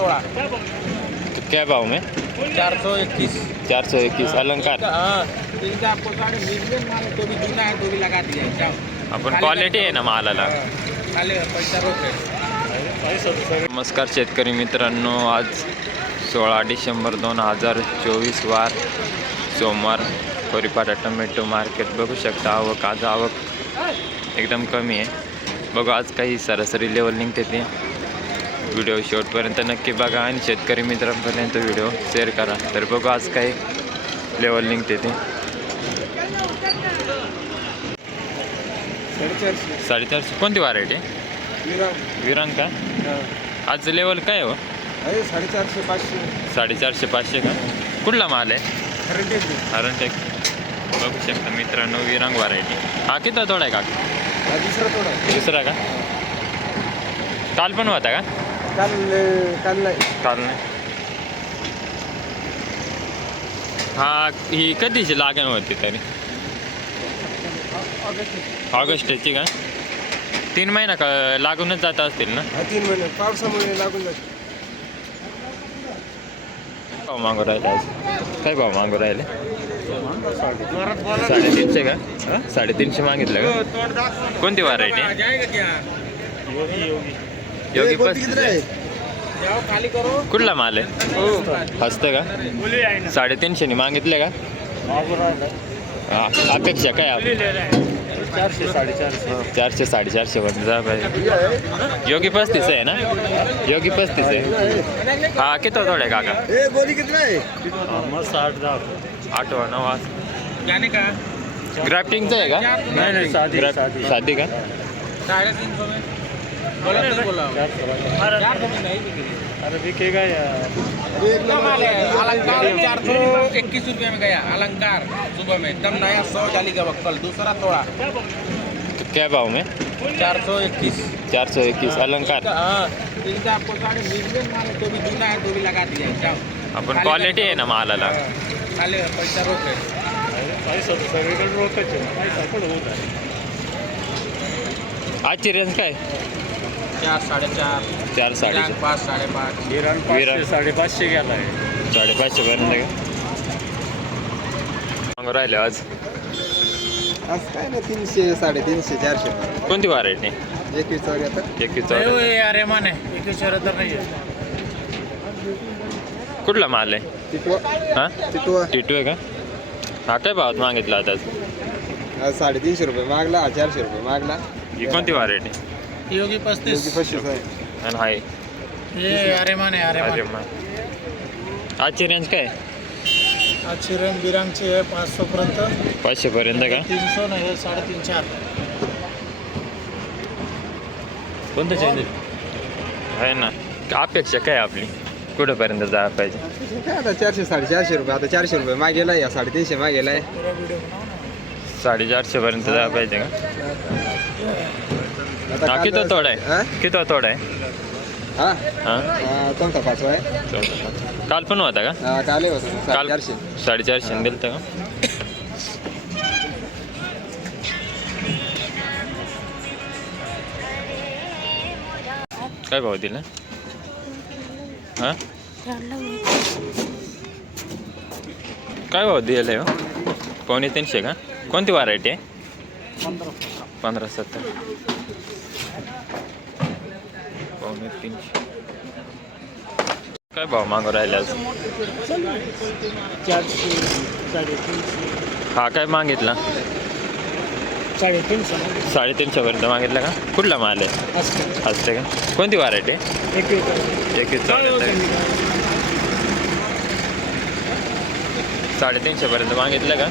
तोड़ा तो क्या भाव में? चार सौ इक्कीस चार सौ इक्कीस अलंकार आपको है, तो भी है तो भी लगा दिया जाओ आपण क्वालिटी आहे ना मालाला. नमस्कार शेतकरी मित्रांनो आज सोळा डिसेंबर दोन हजार चोवीस वार सोमवार कोरीपाटा टोमॅटो मार्केट. बघू शकता आवक आज आवक एकदम कमी आहे. बघू आज काही सरासरी लेवल निघते ते. व्हिडिओ शेवटपर्यंत नक्की बघा आणि शेतकरी मित्रांपर्यंत व्हिडिओ शेअर करा. तर बघू आज काही लेवल निघते ते. साडेचारशे. कोणती व्हरायटी विरांग का? आज लेवल काय हो? साडेचारशे पाचशे साडेचारशे पाचशे का? कुठला माल आहे? खरंटे अरणटेक बघू शकता मित्रांनो विरांग व्हरायटी हा किती तोडा आहे का दुसरा थोडा दुसरा का? काल पण होता का? काल काल नाही. काल नाही. हा ही कधीची लागण होती तरी? ऑगस्टची का? तीन महिना का लागूनच जात असतील ना? हा तीन महिने. पावसामुळे लागून जाते. भाव मागू राहिले आज? काय भाव मागू राहिले? साडेतीनशे. का? साडेतीनशे मागितलं का? कोणती व्हरायटी क्या योगी करो कुठला माल आहे? हसतं का? साडेतीनशेने मागितलं का? हा, अपेक्षा काय चारशे साडेचारशे चारशे साडेचारशे जा पाहिजे योगी पस्तीस आहे ना? योगी पस्तीस आहे. हा किती थोडे काका? है आठवा नवा ग्राफ्टिंगचं आहे का? नाही नाही साधी का? साढ़े तीन सौ में बोला तो बोला चार सौ वाला. चार सौ में नहीं बिकेगी अरे बिकेगा यार कितना माल है अलंकार चार सौ इक्कीस रुपये में गया अलंकार सुबह में एकदम नया सौ जाली का कल दूसरा तोड़ा तो क्या भाव में चार सौ इक्कीस चार सौ इक्कीस अलंकार हाँ इनका आपको साढ़े मीडियम माल है तो भी दूना है तो भी लगा दिया है जाओ आपण क्वालिटी आहे ना मालाला हाँ, खाली पैसा रोक है पैसा तर सगळीकडे रोखच आहे पैसा कुठं होत आहे आजची रेंज काय चार साढ़े चार चार साडे लाख पाँच साढ़े पाँच विरान विरान. पाचशे साडेपाचशे गेला आहे. साडेपाचशे पर्यंत का? मागू राहिले आज. आज काय ना तीनशे साडेतीनशे चारशे. कोणती व्हरायटी एकवीस चौऱ्याहत्तर एकवीस चौऱ्याहत्तर. अरे माने एकवीस तर नाही कुठला माल आहे? तिटवा हा? तिटवा टिटू आहे का? हा काय भावात मागितला आता? आज साडेतीनशे रुपये मागला हा चारशे रुपये मागला. ही कोणती व्हरायटी योगी पस्तीस. योगी पस्तीस आहे. आणि हाय. हे अरे माने अरे अरे माने मा आजची रेंज काय? आजची रेंज बिरांगची आहे पाचशे पर्यंत पाचशे पर्यंत का? तीन सौ नाही हे साडेतीन चार. कोणतं चेंज आहे? ना. अपेक्षा काय आपली? कुठंपर्यंत जायला पाहिजे? काय आता चारशे साडेचारशे रुपये आता चारशे रुपये मागेला या साडेतीनशे मागेला आहे. साडेचारशे पर्यंत जायला पाहिजे का? हा किती तोडा हा? आहे किती तोडा आहे? हा? चौथा पाचवा आहे? चौथा. काल पण होता का? हा, काल आहे साडेचारशे. साडेचारशे दिलं का? काय भाव दिला? हा? काय भाव दिला हो? पावणे तीनशे का? कोणती व्हरायटी आहे? पंधरा सत्तर. पावणे तीनशे. काय भाव मागू राहिले आज? चारशे साडेतीनशे. हा काय मागितला? साडेतीनशे. साडेतीनशे पर्यंत मागितला का? कुठला माल आहे? असते. असते का? कोणती व्हरायटी एकवीस एकवीस साडेतीनशे पर्यंत मागितलं का?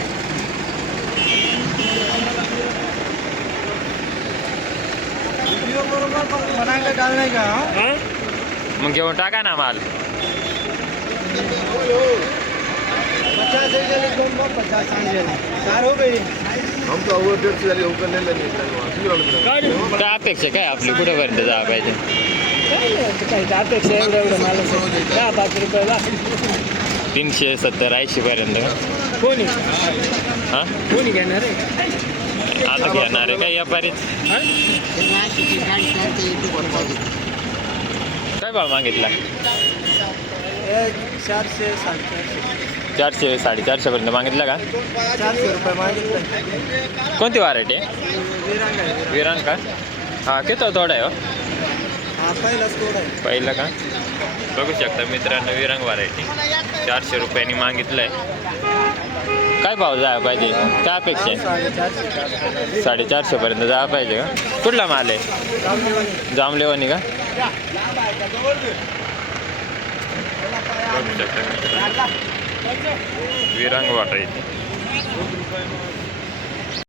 मग घेऊन टाका ना माल. हो हम तो काय अपेक्षा काय आपली? कुठेपर्यंत जा पाहिजे अपेक्षा एवढं एवढं मला दहा पाच रुपयाला तीनशे सत्तर ऐंशी पर्यंत का? कोणी? हां? कोणी घेणार आहे? आता घेणार आहे काय व्यापारीच काय भाव मागितला? चारशे साडेचारशे चारशे साडेचारशेपर्यंत मागितलं का? चारशे रुपये मागितलं कोणती व्हरायटी आहे विरान का? हा किती थोडा आहे हो? पहिलाच आहे का? बघू शकता मित्रांनो विरंग व्हरायटी चारशे रुपयांनी मागितलं आहे काय भाव जायला पाहिजे? काय अपेक्षा आहे? साडेचारशेपर्यंत जायला पाहिजे का? कुठला माल आहे? जामलेवानी का? बघू वाटायची